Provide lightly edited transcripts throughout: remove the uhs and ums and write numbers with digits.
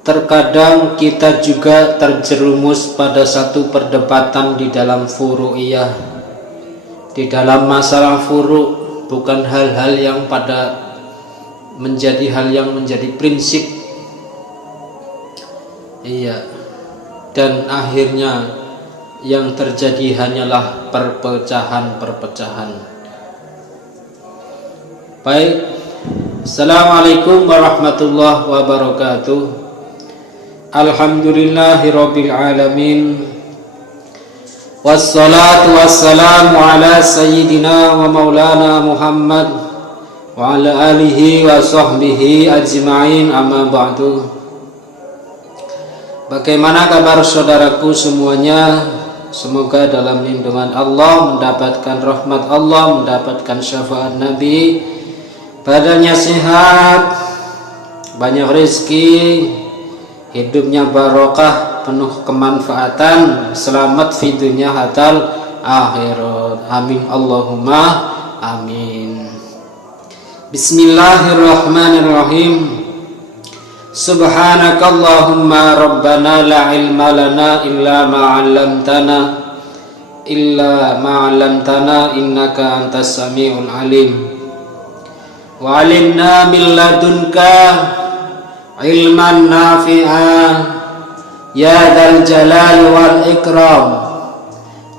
Terkadang kita juga terjerumus pada satu perdebatan di dalam furu'iyah, di dalam masalah furu', bukan hal-hal yang menjadi prinsip. Iya. Dan akhirnya yang terjadi hanyalah perpecahan-perpecahan. Baik. Assalamualaikum warahmatullahi wabarakatuh. Alhamdulillahirabbil alamin. Wassalatu wassalamu ala sayyidina wa maulana Muhammad wa ala alihi wa sahbihi ajma'in, amma ba'du. Bagaimana kabar saudaraku semuanya? Semoga dalam lindungan Allah, mendapatkan rahmat Allah, mendapatkan syafaat Nabi, badannya sehat, banyak rezeki, hidupnya barokah, penuh kemanfaatan, selamat fi dunya hatal akhirat. Amin Allahumma amin. Bismillahirrahmanirrahim. Subhanakallahumma rabbana la ilma lana illa ma 'allamtana innaka antas samiul alim. Wa 'allimna min ladunka ilman nafi'a ya dzal jalali wal ikram.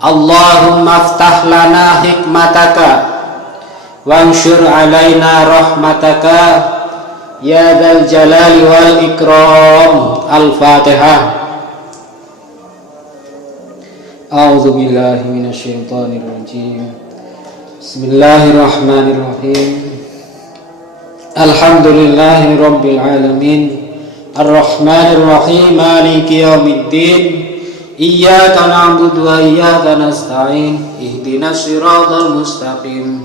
Allahumma aftah lana hikmataka wanshur alaina rahmataka ya dzal jalali wal ikram. Al-Fatihah. A'udzu billahi minasyaitonir rajim. Bismillahirrahmanirrahim. Alhamdulillahi rabbil alamin. Ar-Rahmanir Rahim. Maliki yaumiddin. Iyyaka na'budu wa iyyaka nasta'in. Ihdinas siratal mustaqim.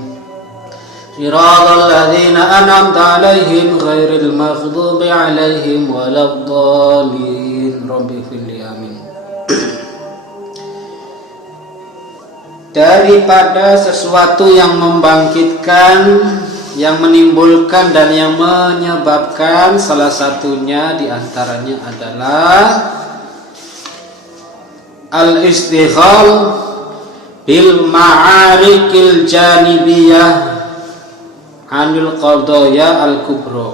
Siratal ladzina an'amta 'alaihim ghairil maghdubi 'alaihim waladdallin. Rabbi fili amin. Daripada sesuatu yang membangkitkan, yang menimbulkan dan yang menyebabkan, salah satunya diantaranya adalah al-istighal bil ma'arikil janibiyah anil qadaya al-kubra.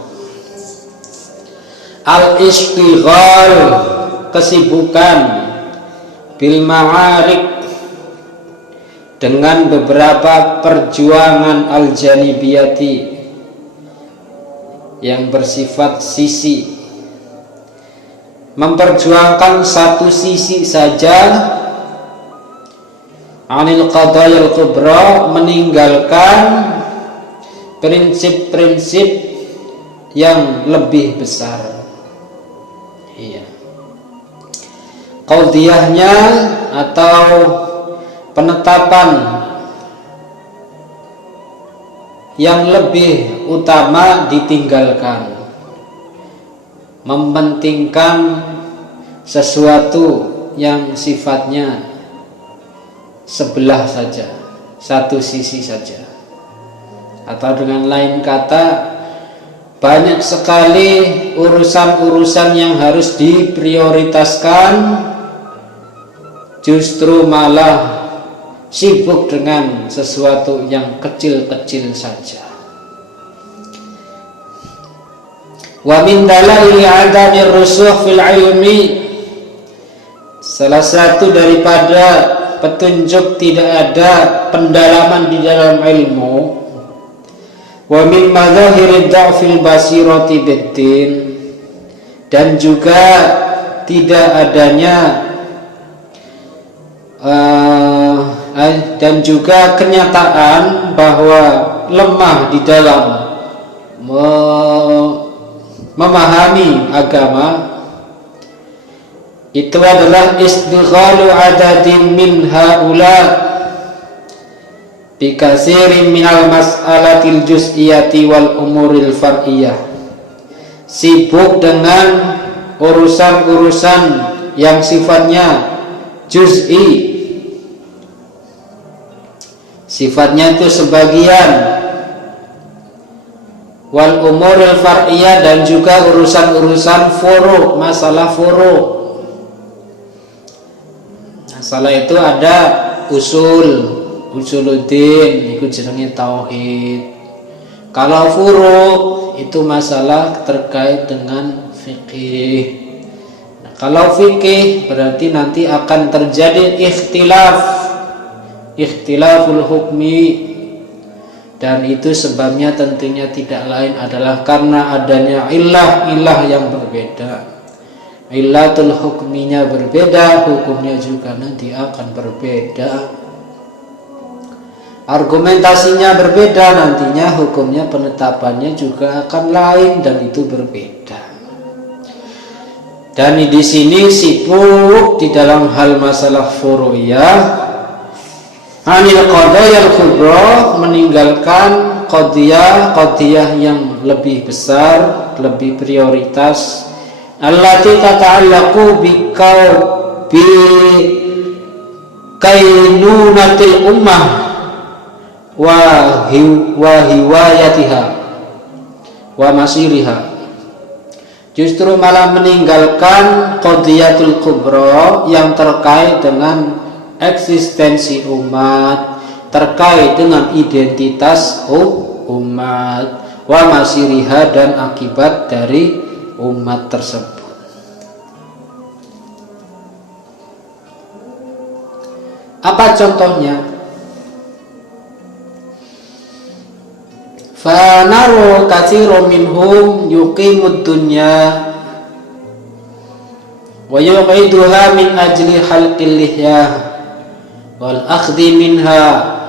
Al-istighal, kesibukan, bil ma'arik, dengan beberapa perjuangan al-janibiyati yang bersifat sisi, memperjuangkan satu sisi saja, anil qadayal kubra, meninggalkan prinsip-prinsip yang lebih besar. Iya. Qadiyahnya atau penetapan yang lebih utama ditinggalkan, mementingkan sesuatu yang sifatnya sebelah saja, satu sisi saja, atau dengan lain kata, banyak sekali urusan-urusan yang harus diprioritaskan, justru malah sibuk dengan sesuatu yang kecil-kecil saja. Wa min dalaili adami rusuh fil ilmi, salah satu daripada petunjuk tidak ada pendalaman di dalam ilmu, wa min madzahiri dha'fil basirati biddin, dan juga tidak adanya dan juga kenyataan bahwa lemah di dalam memahami agama itu adalah istighalu adadin min haula bikasirin minal mas'alatil juz'iyati wal umuril far'iyah, sibuk dengan urusan-urusan yang sifatnya juz'i, sifatnya itu sebagian, wal umuril far'iyah, dan juga urusan-urusan furu', masalah furu'. Masalah itu ada usuluddin, itu jenenge tauhid. Kalau furu' itu masalah terkait dengan fikih. Nah, kalau fikih berarti nanti akan terjadi ikhtilaful hukmi, dan itu sebabnya tentunya tidak lain adalah karena adanya ilah yang berbeda. Illatul hukminya berbeda, hukumnya juga nanti akan berbeda. Argumentasinya berbeda, nantinya hukumnya, penetapannya juga akan lain, dan itu berbeda. Dan di sini sibuk di dalam hal masalah furu'iyah, anil qadayal kubra, meninggalkan qadiyah yang lebih besar, lebih prioritas, allati tata'allaqu bi kainunatil ummah wa hiwayatiha wa masiriha. Justru malah meninggalkan qadiyatul kubra yang terkait dengan eksistensi umat, terkait dengan identitas umat, wa masiriha, dan akibat dari umat tersebut. Apa contohnya? Fanaru katsiru minhum yuqimud dunya wa yuqiduha min ajli halqil lihyah wal akhdhi minha.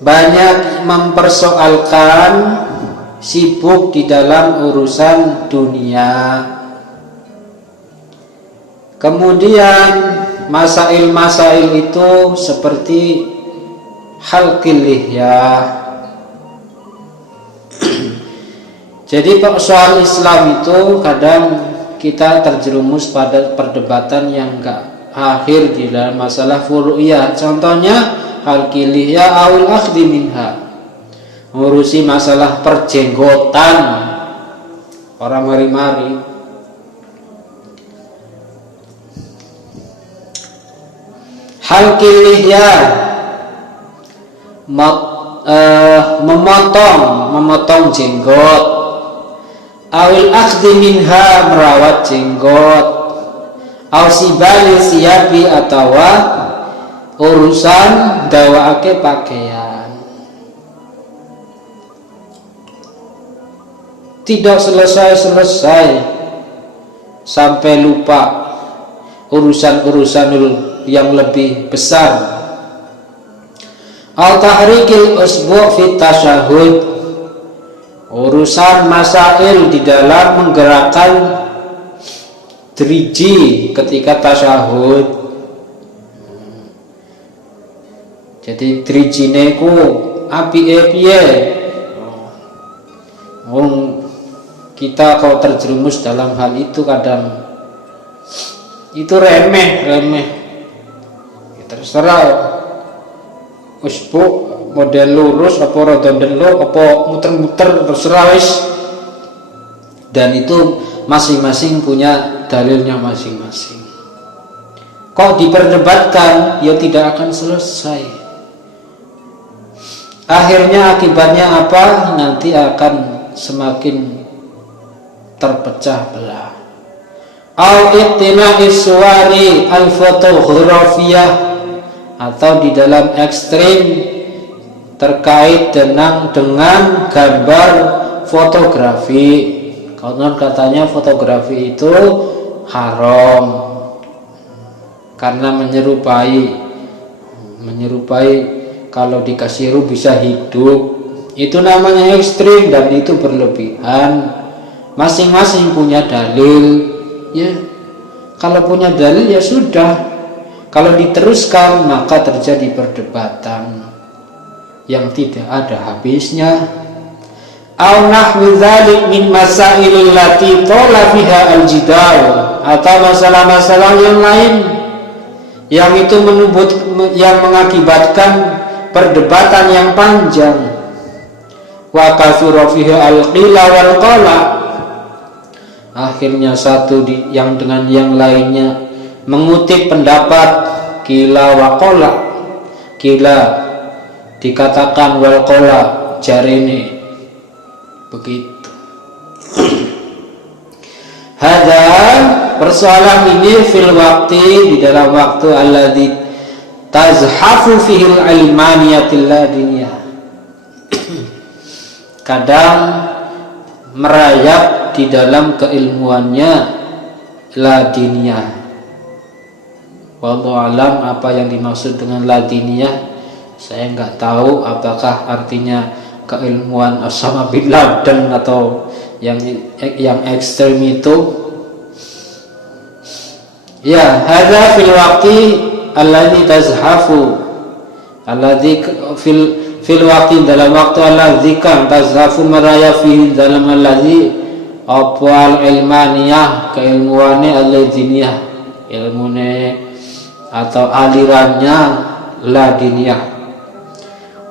Banyak mempersoalkan, sibuk di dalam urusan dunia. Kemudian masail-masail itu seperti halqil lihyah. Jadi soal Islam itu kadang kita terjerumus pada perdebatan yang enggak akhir di dalam masalah furu'iyah. Contohnya halqil lihyah awil akhdhi minha, ngurusi masalah perjenggotan orang mari-mari. Halqil lihyah, memotong jenggot. Awil akhdhi minha, merawat jenggot. Ausibali siyabi, atau urusan dawaake pakaian. Tidak selesai sampai lupa urusan-urusan yang lebih besar. Al-tahrikil usbu' fit tasyahud, urusan masail di dalam menggerakkan driji ketika tasyahud. Jadi drijine ku apike piye? Kita kalau terjerumus dalam hal itu kadang itu remeh. Ya, terserah usbu model lurus apa rada ndelok apa muter-muter, terserah wis. Dan itu masing-masing punya dalilnya masing-masing. Kok diperdebatkan, ya tidak akan selesai. Akhirnya akibatnya apa? Nanti akan semakin terpecah belah. Al-iqtina'is suwari al-fotografiyah, atau di dalam ekstrim terkait dengan gambar fotografi. Konon katanya fotografi itu haram karena menyerupai kalau dikasih ruh bisa hidup. Itu namanya ekstrim dan itu berlebihan. Masing-masing punya dalil, ya. Kalau punya dalil ya sudah. Kalau diteruskan maka terjadi perdebatan yang tidak ada habisnya. Au nahwi dzalik min masailil lati tala fiha al-jidal, atau masalah-masalah yang lain yang itu mengakibatkan perdebatan yang panjang. wa katsura fiha al-qila wal qala. Akhirnya satu yang dengan yang lainnya mengutip pendapat qila wa qala. Qila dikatakan wal qala jarene. Begitu. Hadza persoalan ini fil waqti, di dalam waktu alladzi tazhafu fihi al-ilmaniyatil ladiniyah. Kadang merayap di dalam keilmuannya ladiniyah. Wallahu alam apa yang dimaksud dengan ladiniyah saya nggak tahu, apakah artinya keilmuan Osama bin Laden atau yang ekstrem itu. Ya, hadza fil waqti alladzi tazhafu, alladzi fil waqti dalam waktu alladzi kan tazhafu meraya fi dalam alladzi apa ilmaniyah keilmuannya alladziniyah, ilmune atau alirannya ladiniyah.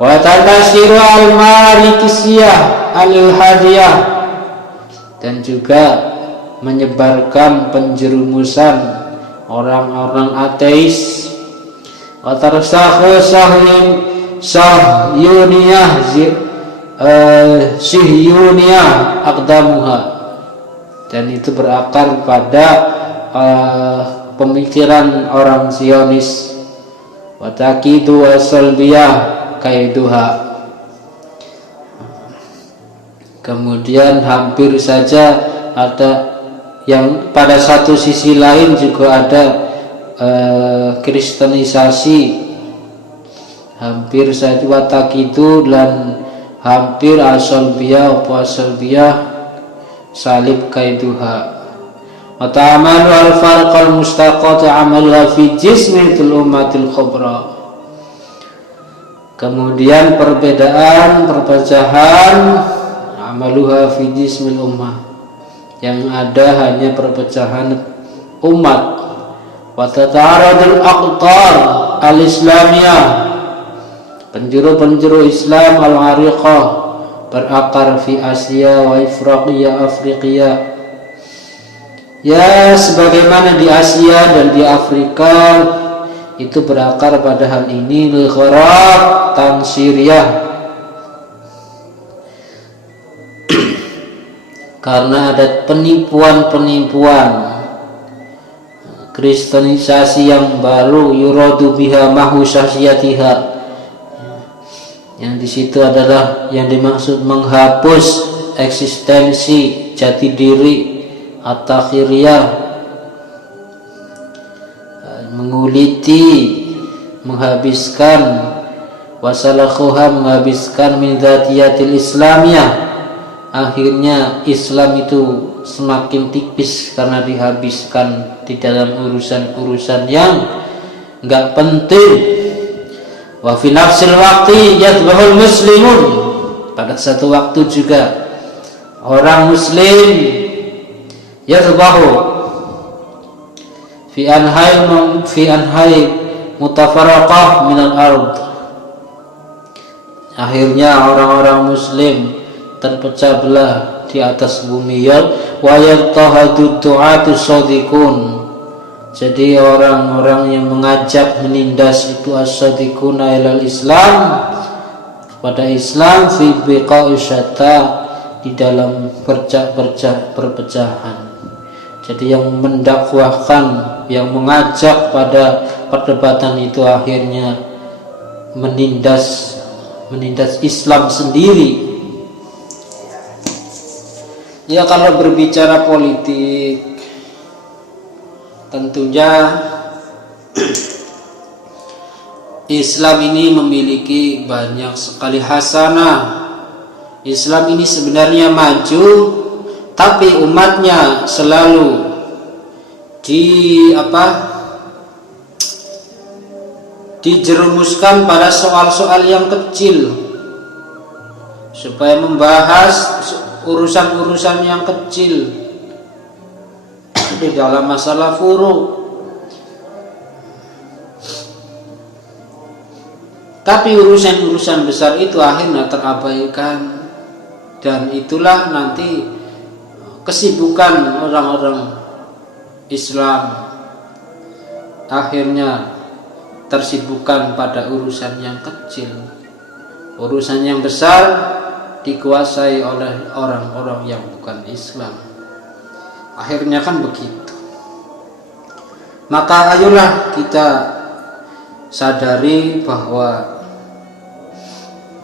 Wa tantasiru al-marikisiyah al-hadiyah, dan juga menyebarkan penjerumusan orang-orang ateis. Wa tarsakhu sahyuniyah sihyuniyah aqdamuha, dan itu berakar pada pemikiran orang Zionis. Wa taqidu wasalbiyah kaiduha. Kemudian hampir saja ada yang pada satu sisi lain juga ada kristenisasi, hampir saja watakidu dan hampir asalbiyah salib kaiduha. Wa ta'amalu al-farqal mustaqat amaluha fi jismil ummatil khubra. Kemudian perpecahan amaluha fi jismil ummah, yang ada hanya perpecahan umat. Wa tata'aradul aqtar al-islamiyah, penjuru-penjuru Islam al-ariqah berakar fi Asia wa Afriqiya. Ya, sebagaimana di Asia dan di Afrika itu berakar pada hal ini al-gharat tansiriyah, karena ada penipuan kristenisasi yang baru, yuradu biha mahu syasyatiha, yang di situ adalah yang dimaksud menghapus eksistensi jati diri at-takhiriyah, menguliti, menghabiskan wasalakhuha, menghabiskan min dzatiyatil islamiyah. Akhirnya Islam itu semakin tipis karena dihabiskan di dalam urusan-urusan yang enggak penting. Wa fi nafsil waqti yadhbahul muslimun, pada satu waktu juga orang muslim yadhbahu fi anhai mutafarraqah minal ard. Akhirnya orang-orang muslim terpecah belah di atas bumi. Wa yatahadud du'atu shadiqun, jadi orang-orang yang mengajak menindas itu as-shadiquna ilal Islam, pada Islam, fi biqa'i syatta, di dalam perpecahan. Jadi yang mendakwahkan, yang mengajak pada perdebatan itu akhirnya menindas Islam sendiri. Ya, kalau berbicara politik, tentunya Islam ini memiliki banyak sekali hasanah. Islam ini sebenarnya maju, tapi umatnya selalu dijerumuskan pada soal-soal yang kecil, supaya membahas urusan-urusan yang kecil di dalam masalah furu'. Tapi urusan-urusan besar itu akhirnya terabaikan. Dan itulah nanti kesibukan orang-orang Islam, akhirnya tersibukkan pada urusan yang kecil. Urusan yang besar dikuasai oleh orang-orang yang bukan Islam. Akhirnya kan begitu. Maka ayolah kita sadari bahwa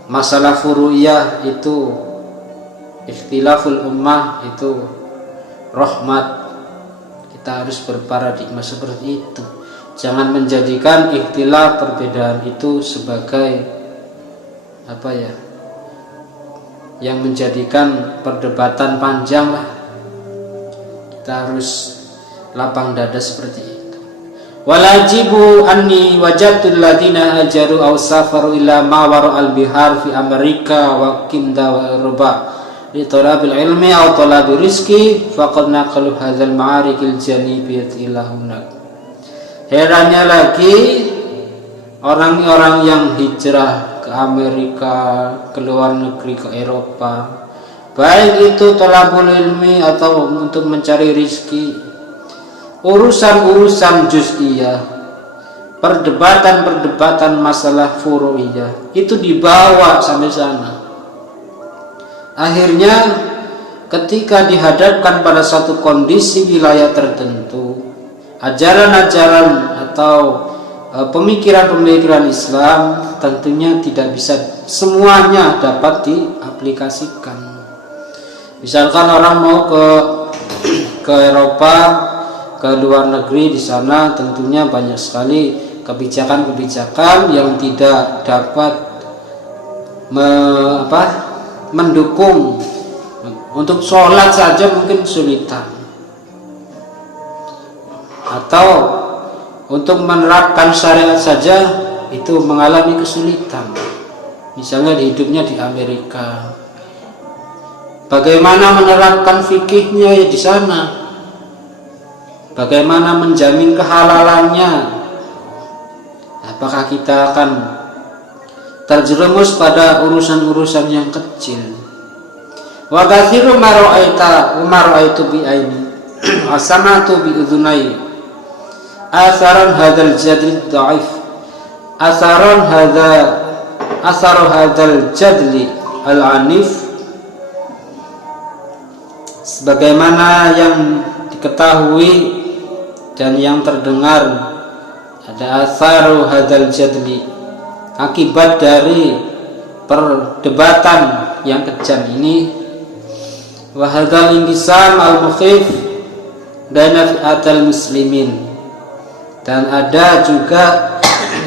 masalah furu'iyah itu, ikhtilaful ummah itu rahmat. Kita harus berparadigma seperti itu. Jangan menjadikan ikhtilaf, perbedaan itu sebagai apa ya, yang menjadikan perdebatan panjang lah. Kita harus lapang dada seperti itu. Walajibu anni wajadtul ladina hajaru aw safaru ila ma wara'al bihar fi Amerika wa Kinda wa Eropa li talabil ilmi aw talabil rizki faqad naqalu hadzal ma'arikil janibiyat ila hunak. Herannya lagi orang-orang yang hijrah ke Amerika, ke luar negeri, ke Eropa, baik itu talabul ilmi atau untuk mencari rizki, urusan-urusan juz'iyah, perdebatan-perdebatan masalah furu'iyah itu dibawa sampai sana. Akhirnya ketika dihadapkan pada satu kondisi wilayah tertentu, ajaran-ajaran atau pemikiran-pemikiran Islam tentunya tidak bisa semuanya dapat diaplikasikan. Misalkan orang mau ke Eropa, ke luar negeri, di sana tentunya banyak sekali kebijakan-kebijakan yang tidak dapat mendukung. Untuk sholat saja mungkin kesulitan, atau untuk menerapkan syariat saja itu mengalami kesulitan. Misalnya di hidupnya di Amerika, bagaimana menerapkan fikihnya ya di sana, bagaimana menjamin kehalalannya. Apakah kita akan terjerumus pada urusan-urusan yang kecil? Wa kathiru ma ra'aitu bi aini asamatu bi udhunai atharan hadzal jadli dhaif atharan hadzal jadli al-anif, sebagaimana yang diketahui dan yang terdengar ada atharu hadzal jadli, akibat dari perdebatan yang kejam ini, wa hadzal inqisam al-mukhif dana fi'atal muslimin, dan ada juga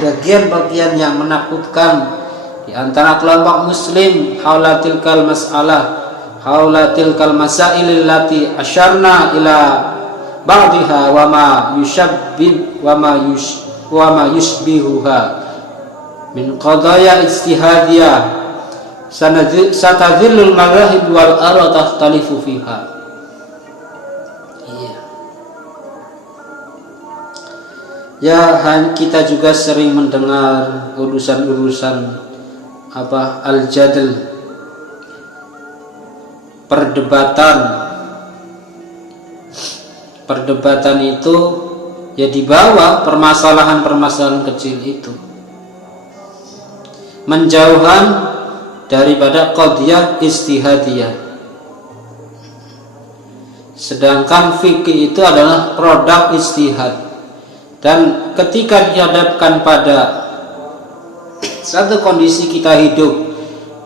bagian-bagian yang menakutkan di antara kelompok muslim haula tilkal masailil lati asyarna ila ba'dihha wa ma yushbihuha min qadaya ijtihadiyah satadhillul madhahib wal ara takhtalifu fiha. Ya, kita juga sering mendengar urusan-urusan al-jadl, perdebatan itu ya dibawa permasalahan-permasalahan kecil itu, menjauhan daripada qadiyah ijtihadiyah. Sedangkan fikih itu adalah produk ijtihad. Dan ketika dihadapkan pada satu kondisi kita hidup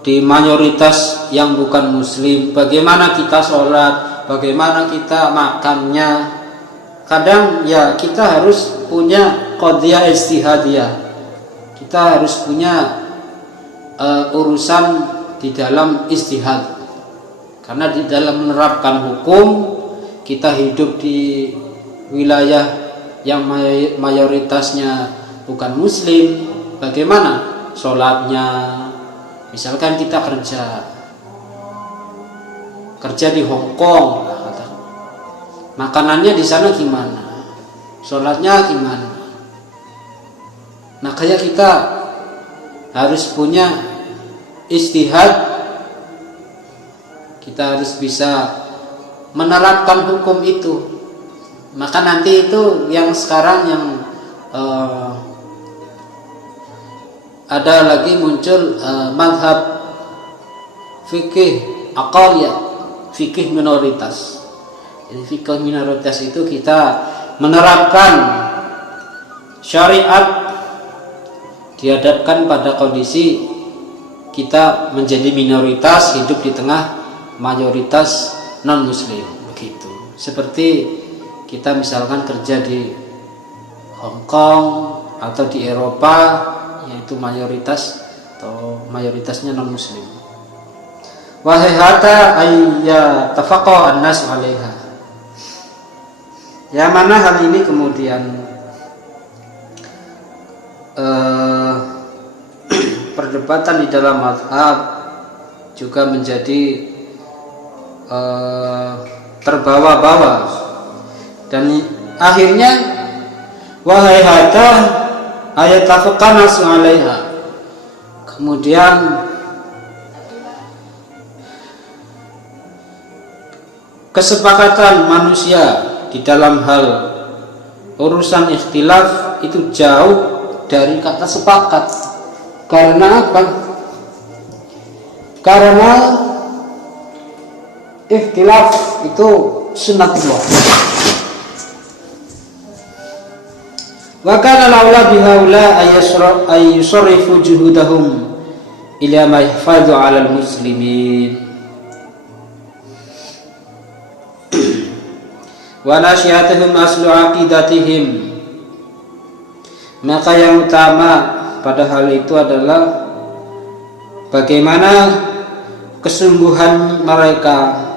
di mayoritas yang bukan muslim, bagaimana kita sholat, bagaimana kita makannya, kadang ya kita harus punya qadiyah ijtihadiyah. Kita harus punya urusan di dalam ijtihad, karena di dalam menerapkan hukum kita hidup di wilayah yang mayoritasnya bukan muslim. Bagaimana sholatnya? Misalkan kita kerja di Hong Kong, makanannya di sana gimana, sholatnya gimana? Nah, kayak kita harus punya ijtihad Kita harus bisa menerapkan hukum itu. Maka nanti itu yang sekarang yang ada lagi muncul mazhab fikih aqaliyah, fikih minoritas. Jadi fikih minoritas itu kita menerapkan syariat dihadapkan pada kondisi kita menjadi minoritas hidup di tengah mayoritas non muslim, begitu. Seperti kita misalkan kerja di Hong Kong atau di Eropa, yaitu mayoritas atau mayoritasnya non muslim. Wahai hata ayya tafaqqa an-nas 'alaiha. Yang mana hal ini kemudian perdebatan di dalam mazhab juga menjadi terbawa-bawa, dan akhirnya wahai hata ayat tafaqanas 'alaiha, kemudian kesepakatan manusia di dalam hal urusan ikhtilaf itu jauh dari kata sepakat. Karena apa? Karena ikhtilaf itu sunnatullah. Wa kana laula bihaula ayyusrifu juhudahum ila ma yahfazu 'alal muslimin wa nasyiatuhum aslu aqidatihim. Maka yang utama pada hal itu adalah bagaimana kesungguhan mereka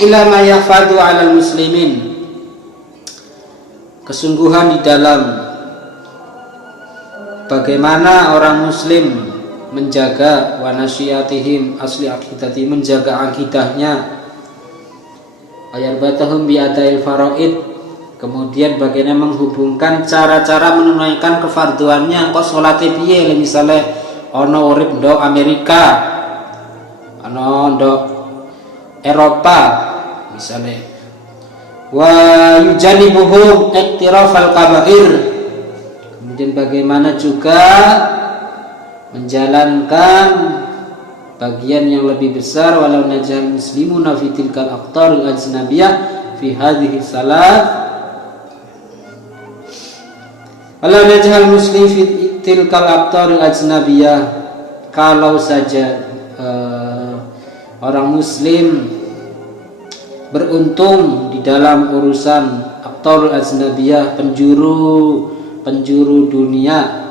ila ma yahfazu 'alal muslimin, kesungguhan di dalam bagaimana orang muslim menjaga wa nasyiatihim asli aqidati, menjaga akidahnya, ayarbatahum bi adail faraid, kemudian bagaimana menghubungkan cara-cara menunaikan kefarduannya. Kok salate piye misalnya ono urip ndok Amerika, ono ndok Eropa misalnya, wa yujanibuhum iktirafal kabair, kemudian bagaimana juga menjalankan bagian yang lebih besar, walau najal muslimuna fi tilkal aqtaril ajnabiyah fi hadhihi salat, walau najal muslim fi tilkal aqtaril ajnabiyah, kalau saja orang muslim beruntung di dalam urusan aqtarul ajnabiyah, penjuru dunia,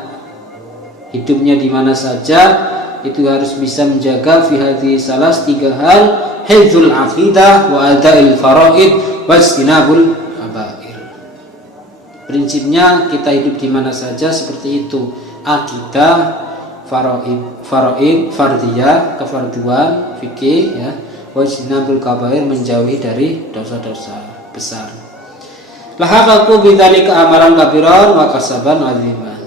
hidupnya di mana saja, itu harus bisa menjaga fi hadhihi salas, tiga hal: hifdzul aqidah wa adail faraid wa istinabul kabair. Prinsipnya kita hidup di mana saja seperti itu: akidah, faraid, fardiyah, kefarduan, fikih, ya, wa istinabul kabair, menjauhi dari dosa-dosa besar. Lahaqaku bidzalika amaran kabiran wa kasaban aziman.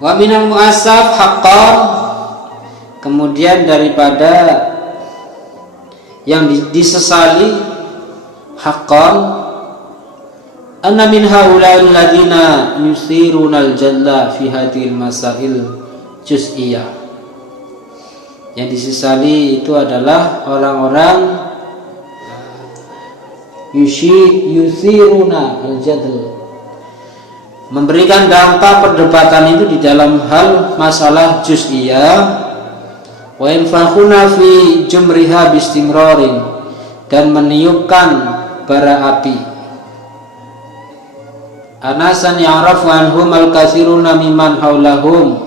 Wa minal mu'assaf haqqan, kemudian daripada yang disesali haqqan, anna min haula'il ladzina yusiruna al-jalla fi hadhil masail juz'iyah. Yang disesali itu adalah orang-orang yusiruna al-jadl, memberikan dampak perdebatan itu di dalam hal masalah juz'iyah, wa yanfakhuna fi jumriha bistimrarin, dan meniupkan bara api. Anasan ya'rafu anhum al-katsiruna mimman haulahum,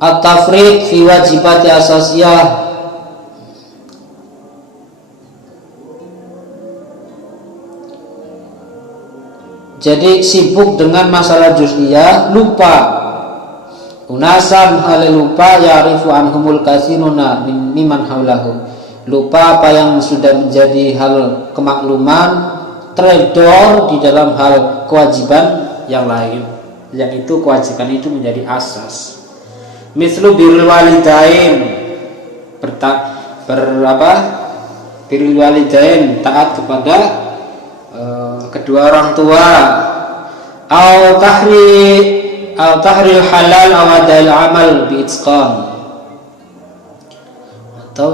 at-tafriq fi wajibati asasiyah, jadi sibuk dengan masalah juz'iyah, lupa. Unasan hal lupa ya'rifu anhumul katsiruna mimman haulahum, lupa apa yang sudah menjadi hal kemakluman teledor di dalam hal kewajiban yang lain, yang itu kewajiban itu menjadi asas. Mislu birrul walidain, birrul walidain, taat kepada kedua orang tua, au tahril halal aw adail amal bi itqan, atau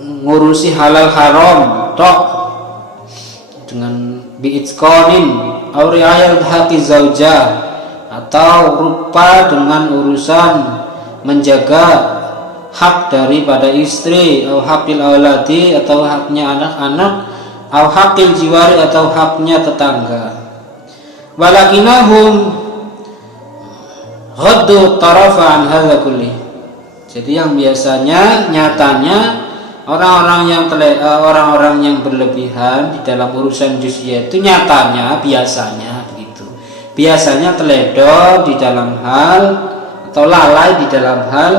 ngurusi halal haram tok dengan bi'itqanin, au riayat haqi zaujah, atau rupa dengan urusan menjaga hak daripada istri, au haqil auladi, atau haknya anak-anak, au haqil jiwari, atau haknya tetangga. Walakinahum ghaddu tarafa an hadza kulli. Jadi yang biasanya nyatanya orang-orang yang berlebihan di dalam urusan juz'iyah itu nyatanya biasanya begitu. Biasanya teledor di dalam hal atau lalai di dalam hal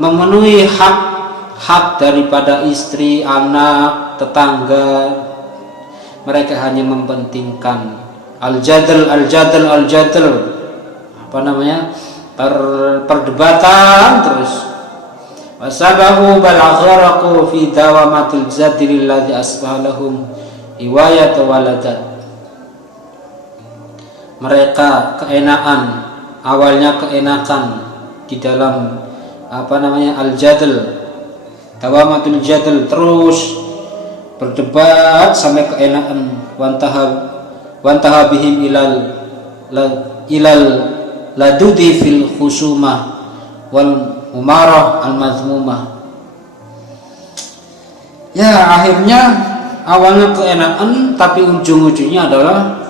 memenuhi hak daripada istri, anak, tetangga. Mereka hanya mementingkan al-jadal, perdebatan terus. Wasabahu bal aghraqu fi dawamatil jadil alladhi asbalahum hiwayat waladat. Mereka awalnya keenakan di dalam al-jadal, dawamatul jadal, terus berdebat sampai keenakan, wantaha bihim ilal ladudi fil khusumah wal umarah al-mazmumah. Ya, akhirnya awalnya keenakan tapi ujung-ujungnya adalah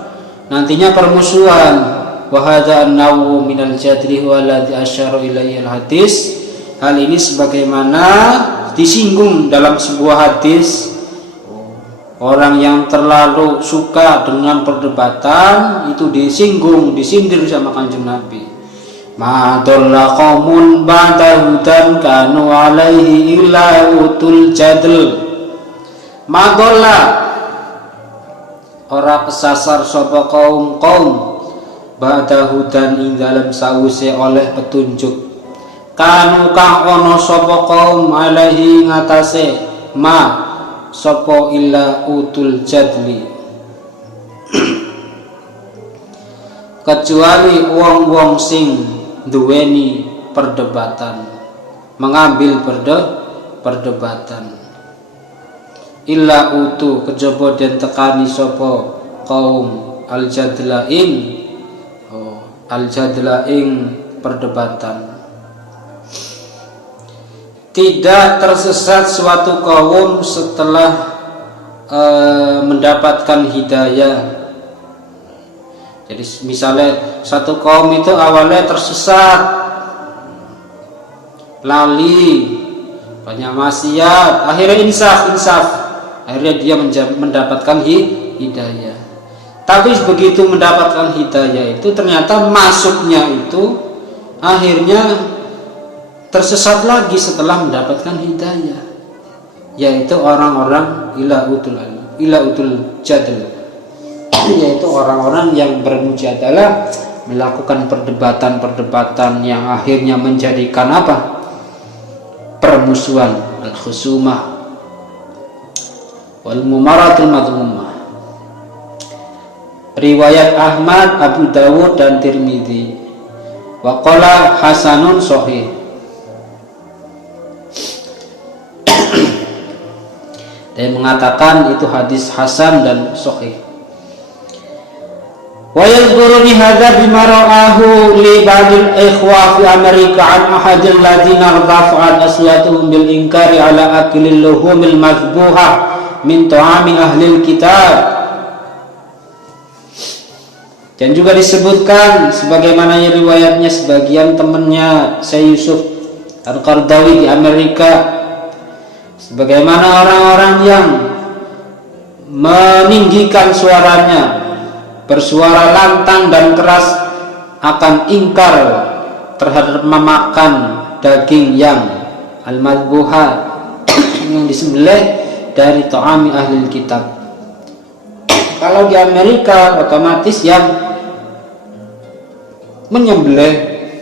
nantinya permusuhan. Wa hadza an-nawu minal jadli huwa alladhi asyara ilaihi al-hadis. Hal ini sebagaimana disinggung dalam sebuah hadis, orang yang terlalu suka dengan perdebatan itu disindir sama Kanjeng Nabi. Ma dhalla qaumun ba'da hudan kanu alaihi illa utul jadl. Ma dhalla ora kesasar sapa kaum ba'da hudan ing dalem sause oleh petunjuk. Kanu kang ana sapa kaum alaihi ngatasé ma sapa illa utul jadli, kecuali wong-wong sing duweni perdebatan, mengambil perdebatan. Illa utu kejaba den tekani sapa kaum al-jadla ing perdebatan. Tidak tersesat suatu kaum setelah mendapatkan hidayah. Jadi misalnya satu kaum itu awalnya tersesat, lali, banyak maksiat, akhirnya insaf, akhirnya dia mendapatkan hidayah. Tapi begitu mendapatkan hidayah itu ternyata masuknya itu akhirnya tersesat lagi setelah mendapatkan hidayah, yaitu orang-orang ila utul jadl, yaitu orang-orang yang bermujadalah, melakukan perdebatan yang akhirnya menjadikan permusuhan, al-khusumah wal mumaratul madhumah. Riwayat Ahmad, Abu Dawud dan Tirmidzi. Wa qala hasanun sahih. Dan mengatakan itu hadis hasan dan sahih. Wa yadhkuruni hadza bima ra'ahu li ba'dil ikhwa fi Amerika an ahadil ladzina rafa'at aslatuhum bil inkari ala aklil luhumil mazbuha min ta'ami ahlil kitab. Dan juga disebutkan sebagaimana riwayatnya sebagian temannya Syekh Yusuf Al-Qardawi di Amerika, sebagaimana orang-orang yang meninggikan suaranya, bersuara lantang dan keras akan ingkar terhadap memakan daging yang al-madbuha yang disembelih dari ta'ami ahli kitab, Kalau di Amerika otomatis yang menyembelih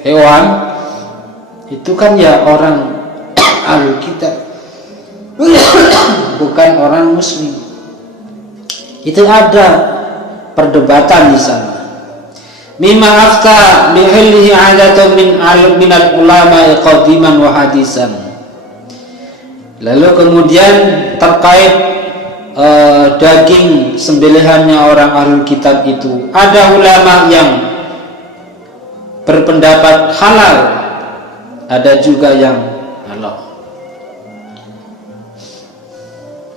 hewan itu kan ya orang ahlul kitab, bukan orang muslim. Itu ada perdebatan di sana. Mimma afta bihillihi adatun min al-ulama qadiman wa hadisan. Lalu kemudian terkait daging sembelihannya orang ahlul kitab itu, ada ulama yang berpendapat halal, ada juga yang halal.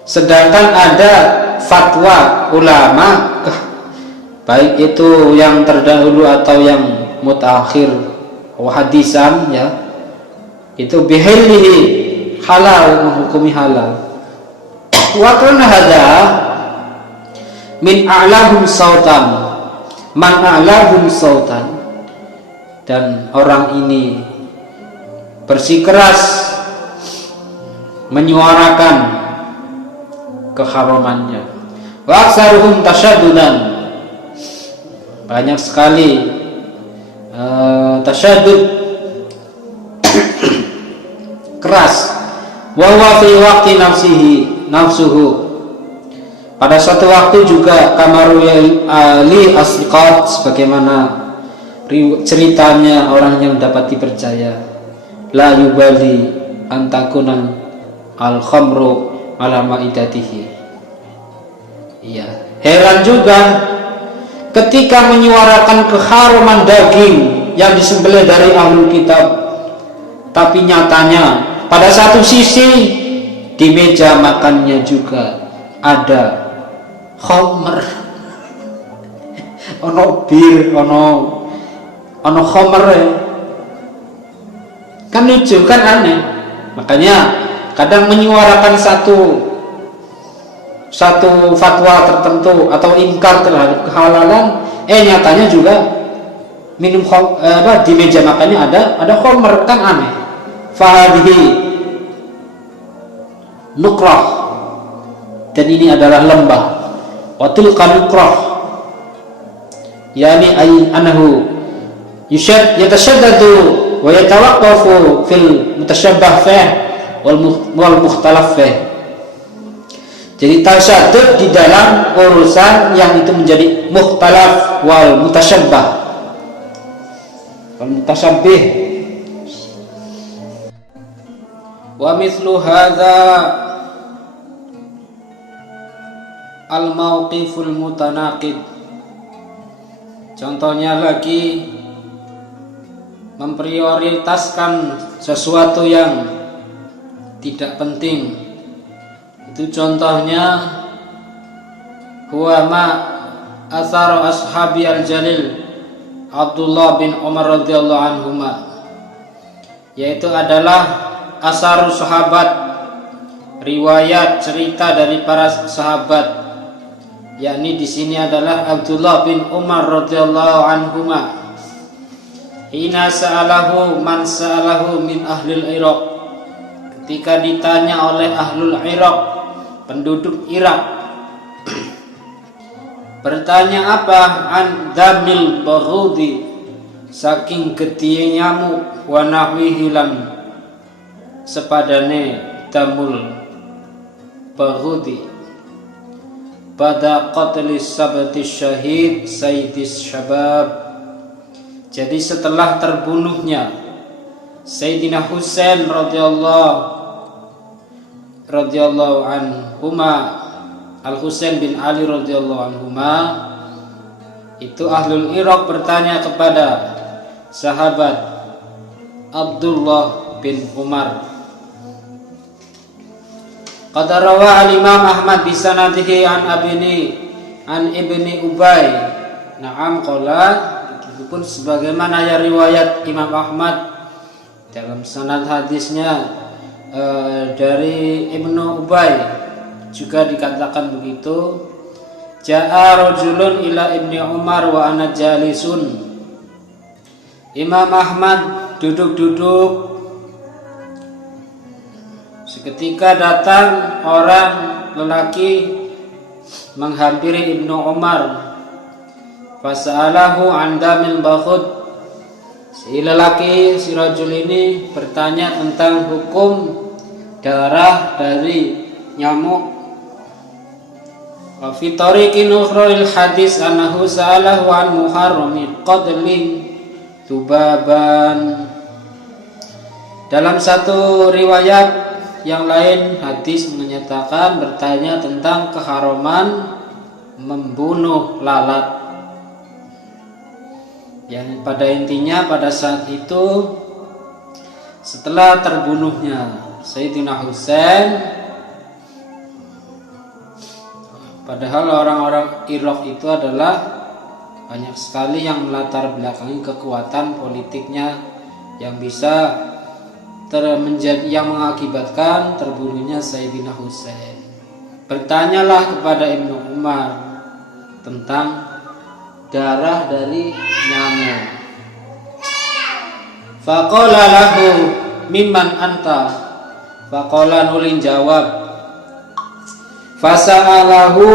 Sedangkan ada fatwa ulama, baik itu yang terdahulu atau yang mutakhir hadisan ya, itu bihillihi halal, menghukumi halal. Wa kana hadza min a'lahum sautan, man a'lahum sautan, dan orang ini bersikeras menyuarakan keharamannya. Wa aksaruhum tasyaddudan, banyak sekali tasyaddud, keras. Wa huwa fi waqti nafsuhu, pada suatu waktu juga kamaru ali asliqat, sebagaimana ceritanya orang yang dapat dipercaya, la yubali antakunan al khamru ala maidatihi. Iya, heran juga ketika menyuarakan keharuman daging yang disembelih dari ahlul kitab, tapi nyatanya pada satu sisi di meja makannya juga ada khamr, ono bir, ono khamr, kan lucu, kan aneh. Makanya kadang menyuarakan satu fatwa tertentu atau ingkar terhadap kehalalan, nyatanya juga minum di meja makannya ada khamr, kan aneh. Fahadhi nukrah, dan ini adalah lembah. Wa tilka nukrah, yani ay anahu yatashaddadu wa yatawaqqafu fil mutasyabbah fih wal mukhtalaf fih. Jadi tasyaddud di dalam urusan yang itu menjadi mukhtalaf wal mutasyabbah wal mutasyabbih. Wa mithlu hadza al mauqiful mutanaqid, contohnya lagi memprioritaskan sesuatu yang tidak penting. Itu contohnya huwa ma athar ashabi al-jalil Abdullah bin Umar radhiyallahu anhuma, yaitu adalah asar sahabat, riwayat cerita dari para sahabat, yakni di sini adalah Abdullah bin Umar radhiyallahu anhuma. Hina sa'alahu man sa'alahu min ahlil Iraq, ketika ditanya oleh ahlul Iraq, penduduk Irak, bertanya apa? An damil baghudi, saking getihe nyamuk, wa nahwihi lan sepadane damul baghudi, pada qatlis sabati syahid sayyidis syabab. Jadi setelah terbunuhnya Sayyidina Husain radhiyallahu anhuma, Al Husain bin Ali radhiyallahu anhuma, itu ahlul Iraq bertanya kepada sahabat Abdullah bin Umar. Qad rawa al-Imam Ahmad bi sanadihi an ibni Ubay. Na'am qala, itu pun sebagaimana ya riwayat Imam Ahmad dalam sanad hadisnya dari Ibnu Ubay juga dikatakan begitu. Ja'a rajulun ila Ibni Umar wa ana jalisun. Imam Ahmad duduk-duduk, seketika datang orang lelaki menghampiri Ibnu Umar. Fasa'alahu an damil bakhud. Si lelaki, si rajul ini bertanya tentang hukum darah dari nyamuk. Wa fi tariqin ukhril hadis annahu sa'alahu an muharrami qadlin tubaban. Dalam satu riwayat yang lain hadis menyatakan bertanya tentang keharaman membunuh lalat. Yang pada intinya pada saat itu setelah terbunuhnya Sayyidina Husain, padahal orang-orang Irak itu adalah banyak sekali yang melatar belakangi kekuatan politiknya yang bisa yang mengakibatkan terbunuhnya Sayyidina Husain. Bertanyalah kepada Ibnu Umar tentang darah dari nyamuk. Faqala lahu mimman anta. Faqala nulin jawab. Fasa'alahu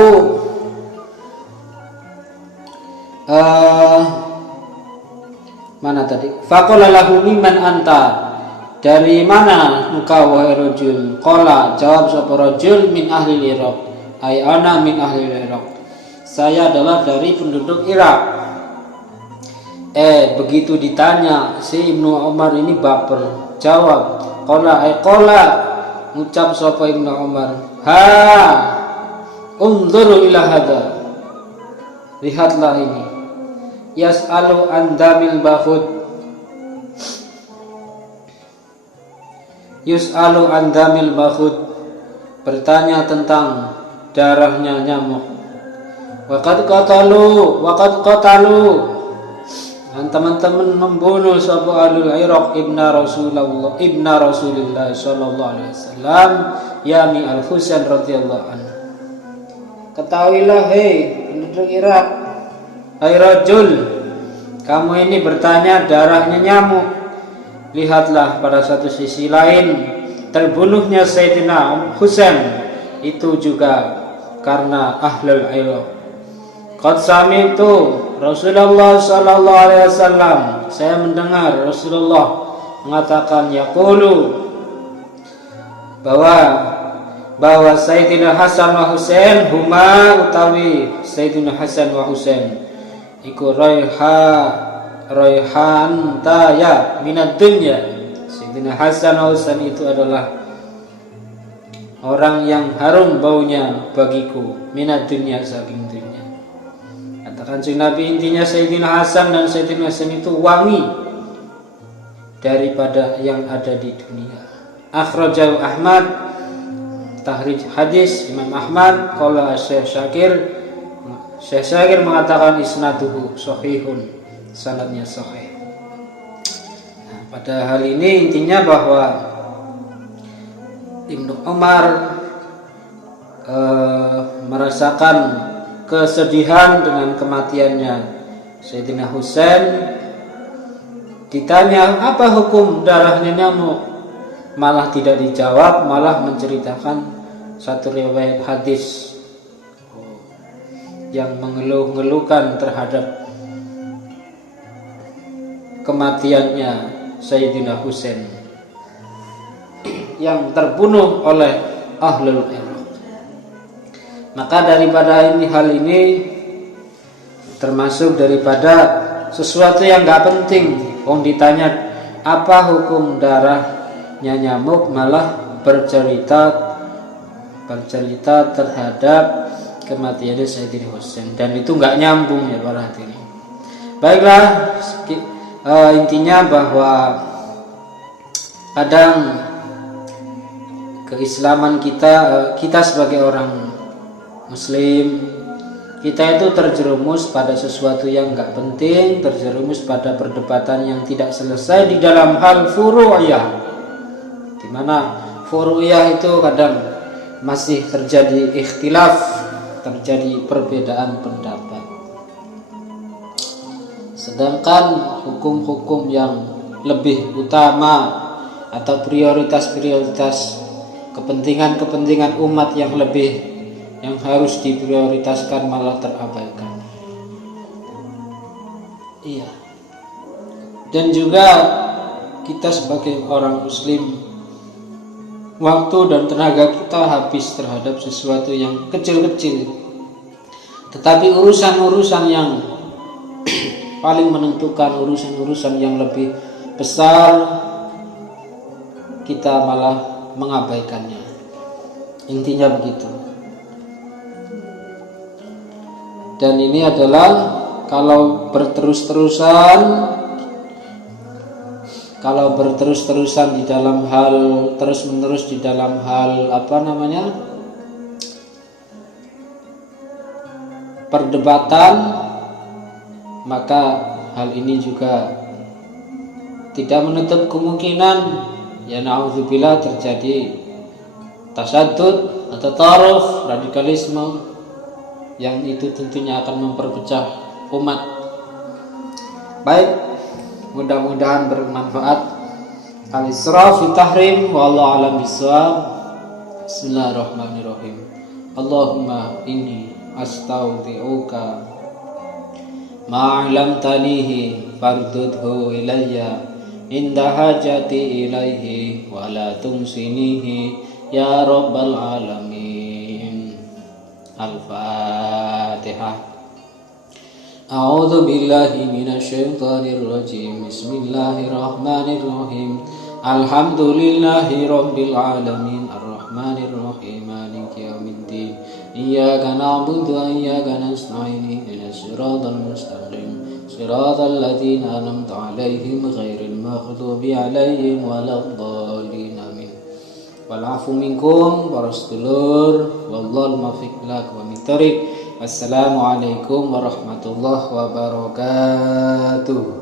mana tadi? Faqala lahu mimman anta. Dari mana engkau wahai rajul? Qala jawab sapa rajul min ahli Irak. Ai ana min ahli Irak. Saya adalah dari penduduk Irak. Begitu ditanya, si Ibnu Umar ini baper. Jawab, qala ngucap sapa Ibnu Umar, ha unzuru ila hada. Lihatlah ini. Yas'alu an damil bakhud. Yus'alu an damil bakhud. Bertanya tentang darahnya nyamuk. Waqad qatalu dan teman-teman membunuh sapa alul Iraq ibna Rasulillah sallallahu alaihi wasallam yani al-Husain radhiyallahu anhu. Ketahuilah penduduk Irak, hai rajul, kamu ini bertanya darahnya nyamuk. Lihatlah pada satu sisi lain terbunuhnya Sayyidina Husain itu juga karena ahlul Iraq. Qad sami'tu Rasulullah sallallahu alaihi wasallam, saya mendengar Rasulullah mengatakan yaqulu bahwa Sayyidina Hasan wa Husain huma utawi Sayyidina Hasan wa Husain iku raihan taya minad dunya. Sayyidina Hasan wa Husain itu adalah orang yang harum baunya bagiku minad dunya, saking dunia. Katakan si Nabi, intinya Sayyidina Hasan dan Sayyidina Husain itu wangi daripada yang ada di dunia. Akhrajahu Ahmad, tahrij hadis Imam Ahmad. Qala Syekh Syakir mengatakan isnaduhu sahihun, sanadnya sahih. Nah, pada hal ini intinya bahwa Ibnu Umar merasakan kesedihan dengan kematiannya Sayyidina Husain. Ditanya apa hukum darahnya nyamuk, malah tidak dijawab, malah menceritakan satu riwayat hadis yang mengeluh-ngeluhkan terhadap kematiannya Sayyidina Husain yang terbunuh oleh ahlul Iraq. Maka daripada hal ini termasuk daripada sesuatu yang gak penting. Ditanya apa hukum darahnya nyamuk, malah bercerita terhadap kematian Sayyidina Husain, dan itu gak nyambung ya para hadirin. Baiklah, intinya bahwa kadang keislaman kita sebagai orang Muslim, kita itu terjerumus pada sesuatu yang enggak penting, terjerumus pada perdebatan yang tidak selesai di dalam hal furu'iyah, di mana furu'iyah itu kadang masih terjadi ikhtilaf, terjadi perbedaan pendapat. Sedangkan hukum-hukum yang lebih utama atau prioritas-prioritas kepentingan umat yang lebih yang harus diprioritaskan malah terabaikan. Iya. Dan juga kita sebagai orang muslim, waktu dan tenaga kita habis terhadap sesuatu yang kecil-kecil, tetapi urusan-urusan yang paling menentukan, urusan-urusan yang lebih besar, kita malah mengabaikannya. Intinya begitu. Dan ini adalah kalau berterus-terusan di dalam hal, terus-menerus di dalam hal perdebatan, maka hal ini juga tidak menutup kemungkinan ya na'udzubillah terjadi tasaddud atau taruf, radikalisme, yang itu tentunya akan memperpecah umat. Baik, mudah-mudahan bermanfaat. Al-Isra fi tahrim wallahu a'lam bissawab. Bismillahirrahmanirrahim. Allahumma inni astaghfiruka ma 'allamtanihi fardudhu ilayya inda hajati ilaihi wa la tumsinihi ya rabbal alamin. Al-Fatihah. A'udzu billahi minasyaitonir rajim. Bismillahirrahmanirrahim. Alhamdulillahi rabbil alamin arrahmanir rahim maliki yaumiddin. Iyyaka na'budu wa iyyaka nasta'in ihdinas siratal mustaqim siratal ladzina an'amta 'alaihim ghairil maghdubi 'alaihim waladdallin. Amin. Walafu minkum para sedulur, wallahul muwaffiq ila aqwamit thoriq. Wassalamualaikum warahmatullahi wabarakatuh.